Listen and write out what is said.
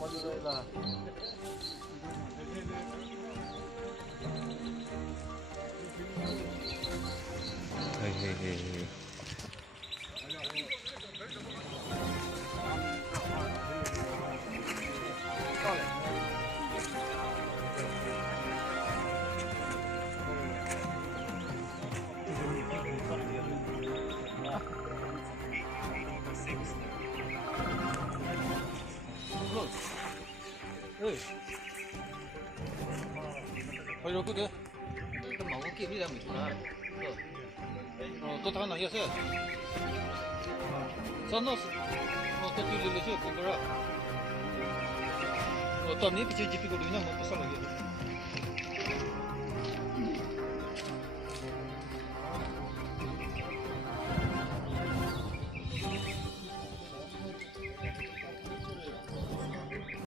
Hei hei hei. Hồi rồi cứ kìa, cái mẫu kia đi ra mình là, tôi thằng này sao? Sao nó tôi đi lên chơi cũng có ra. Tao này bị chơi chỉ bị cái đứa nào mà sao lại vậy?